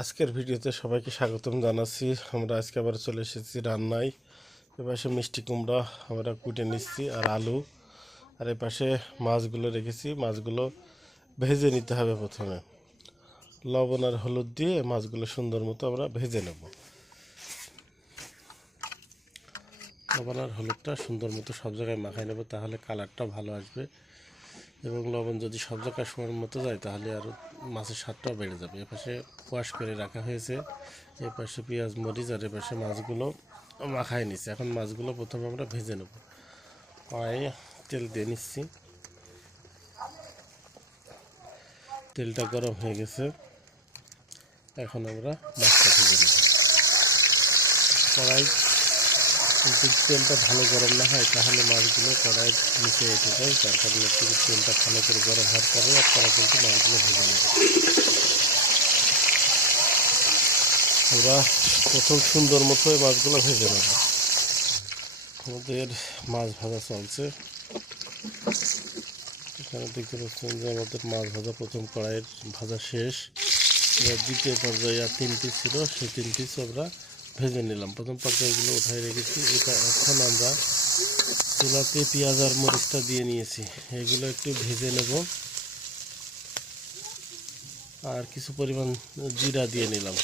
আজকের ভিডিওতে সবাইকে স্বাগতম জানাচ্ছি। আমরা আজকে আবার চলে এসেছি রান্নায়। এপাশে মিষ্টি কুমড়া আমরা কুটে নিচ্ছি আর আলু, আর এপাশে মাছগুলো রেখেছি। মাছগুলো ভেজে নিতে হবে। প্রথমে লবণ আর হলুদ দিয়ে মাছগুলো সুন্দর মতো আমরা ভেজে নেব। লবণ আর হলুদটা সুন্দর মতো সব জায়গায় মাখায় নেব, তাহলে কালারটা ভালো আসবে। এবং লবণ যদি সব জায়গায় সময় মতো যায় তাহলে আরও মাছের স্বাদটাও বেড়ে যাবে। এপাশে ওয়াশ করে রাখা হয়েছে, এপাশে পেঁয়াজ মরিচ, আর এপাশে মাছগুলো মাখায় নিচ্ছে। এখন মাছগুলো প্রথমে আমরা ভেজে নেব। কড়াইয়ে তেল দিয়ে নিচ্ছি, তেলটা গরম হয়ে গেছে। এখন আমরা মাছটা ভেজে নেব। কড়াই যদি তেলটা ভালো গরম না হয় তাহলে মাছগুলো কড়াইয়ের নিচে উঠে যায়। যার কারণে একটু তেলটা ভালো করে গরম হওয়ার পরে আপনারা কিন্তু মাছগুলো ভেজে নেবেন। আমরা প্রথম সুন্দর মতো এই মাছগুলো ভেজে নেব। আমাদের মাছ ভাজা চলছে। এখানে দেখতে পাচ্ছেন যে আমাদের মাছ ভাজা প্রথম কড়াইয়ের ভাজা শেষ। দ্বিতীয় পর্যায়ে আর 3 পিস ছিল, সেই 3 পিস আমরা ভেজে নিলাম। প্রথম পর্যায়গুলো উঠাই রেখেছি। এটা এখন আমরা চুলাতে পেঁয়াজ আর মরিচটা দিয়ে নিয়েছি, এগুলো একটু ভেজে নেব। আর কিছু পরিমাণ জিরা দিয়ে নিলাম।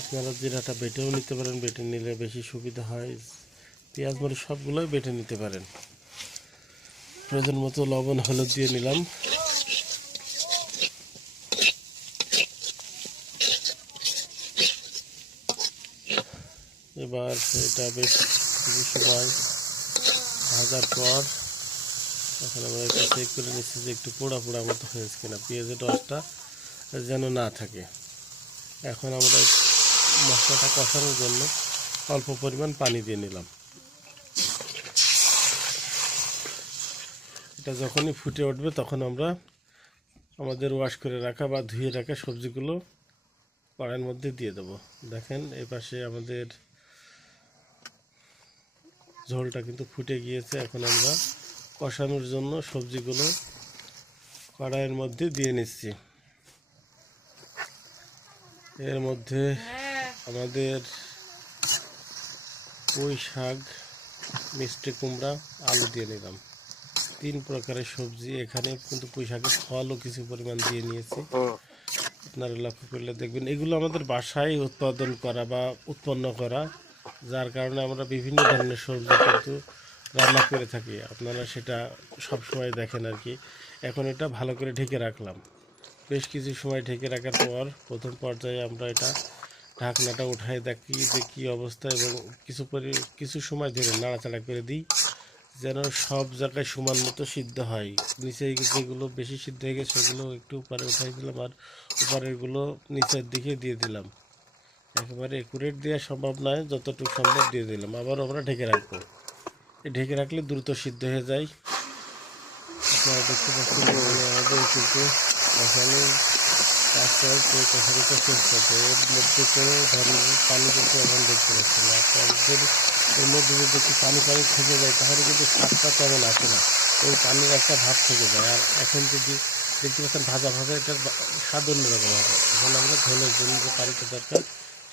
আপনারা জিরাটা বেটেও নিতে পারেন, বেটে নিলে বেশি সুবিধা হয়। পেঁয়াজ মরিচ সবগুলোই বেটে নিতে পারেন। প্রয়োজন মতো লবণ হলুদ দিয়ে নিলাম। এবার এটা বেশ কিছু সময় ভাজার পর এখন আমরা একটু চেক করে নিচ্ছি যে একটু পোড়া পোড়া মতো হয়েছে কিনা, পেঁয়াজের রসটা যেন না থাকে। এখন আমরা মশলাটা কষানোর জন্য অল্প পরিমাণ পানি দিয়ে নিলাম। এটা যখনই ফুটে উঠবে তখন আমরা আমাদের ওয়াশ করে রাখা বা ধুয়ে রাখা সবজিগুলো কড়াইয়ের মধ্যে দিয়ে দেবো। দেখেন এই পাশে আমাদের ঝোলটা কিন্তু ফুটে গিয়েছে। এখন আমরা কষানোর জন্য সবজিগুলো কড়াইয়ের মধ্যে দিয়ে নিচ্ছি। এর মধ্যে আমাদের পুঁই শাক, মিষ্টি কুমড়া, আলু দিয়ে নিলাম। 3 প্রকারের সবজি। এখানে কিন্তু পুঁই শাকের ফলও কিছু পরিমাণ দিয়ে নিয়েছি। আপনারা লক্ষ্য করলে দেখবেন এগুলো আমাদের বাসায় উৎপাদন করা বা উৎপন্ন করা, যার কারণে আমরা বিভিন্ন ধরনের সবজি কিন্তু রান্না করে থাকি। আপনারা সেটা সব সময় দেখেন আর কি। এখন এটা ভালো করে ঢেকে রাখলাম। বেশ কিছু সময় ঢেকে রাখার পর প্রথম পর্যায়ে আমরা এটা ঢাকনাটা উঠাই দেখি যে কী অবস্থা, এবং কিছু সময় ধরে নাড়াচাড়া করে দিই যেন সব জায়গায় সমান মতো সিদ্ধ হয়। নিচে যেগুলো বেশি সিদ্ধ হয়ে গেছে সেগুলো একটু উপরে উঠাই দিলাম, আর উপরেরগুলো নিচের দিকে দিয়ে দিলাম। একেবারে একুরেট দেওয়া সম্ভব নয়, যতটুকু সম্ভব দিয়ে দিলাম। আবার আমরা ঢেকে রাখবো। ঢেকে রাখলে দ্রুত সিদ্ধ হয়ে যায়। আপনারা দেখতে পাচ্ছেন আমাদের কিন্তু মশালো কষানোটা শেষ করছে। এর মধ্যে কোনো ধরনের পানি কিন্তু এখন দেখতে পাচ্ছি না। আপনাদের এর মধ্যে যদি একটু পানি থেকে যায় তাহলে কিন্তু স্বাদটা তেমন আসে না, ওই পানির একটা ভাব থেকে যায়। আর এখন যদি দেখতে পাচ্ছেন ভাজা ভাজা, এটার স্বাদ অন্যরকম হবে। এখন আমরা ঝোলের জন্য যে পানিটা দরকার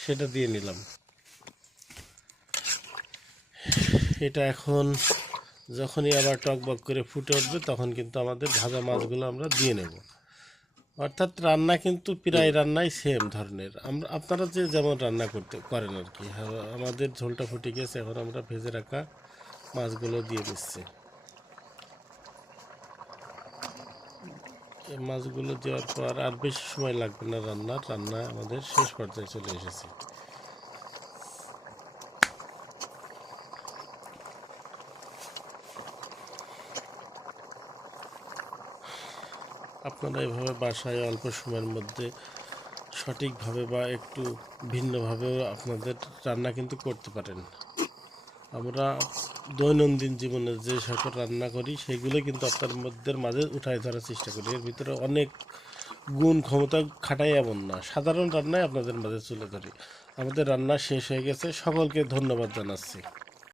সেটা দিয়ে নিলাম। এটা এখন যখনই আবার টকবক করে ফুটে উঠবে তখন কিন্তু আমাদের ভাজা মাছগুলো আমরা দিয়ে নেব। অর্থাৎ রান্না কিন্তু প্রায় রান্নাই সেম ধরনের, আপনারা যে যেমন রান্না করেন আর কি। আমাদের ঝোলটা ফুটে গেছে, এখন আমরা ভেজে রাখা মাছগুলো দিয়ে দিচ্ছি। এই মাছগুলো দেওয়ার পর আর বেশি সময় লাগবে না, রান্না আমাদের শেষ পর্যায়ে চলে এসেছে। আপনারা এভাবে বাসায় অল্প সময়ের মধ্যে সঠিকভাবে বা একটু ভিন্নভাবেও আপনাদের রান্না কিন্তু করতে পারেন। আমরা দৈনন্দিন জীবনে যে সকল রান্না করি সেগুলো কিন্তু আপনাদের মাঝে উঠায় ধরার চেষ্টা করি। এর ভিতরে অনেক গুণ ক্ষমতা খাটাই এমন না, সাধারণ রান্নায় আপনাদের মাঝে তুলে ধরি। আমাদের রান্না শেষ হয়ে গেছে। সকলকে ধন্যবাদ জানাচ্ছি।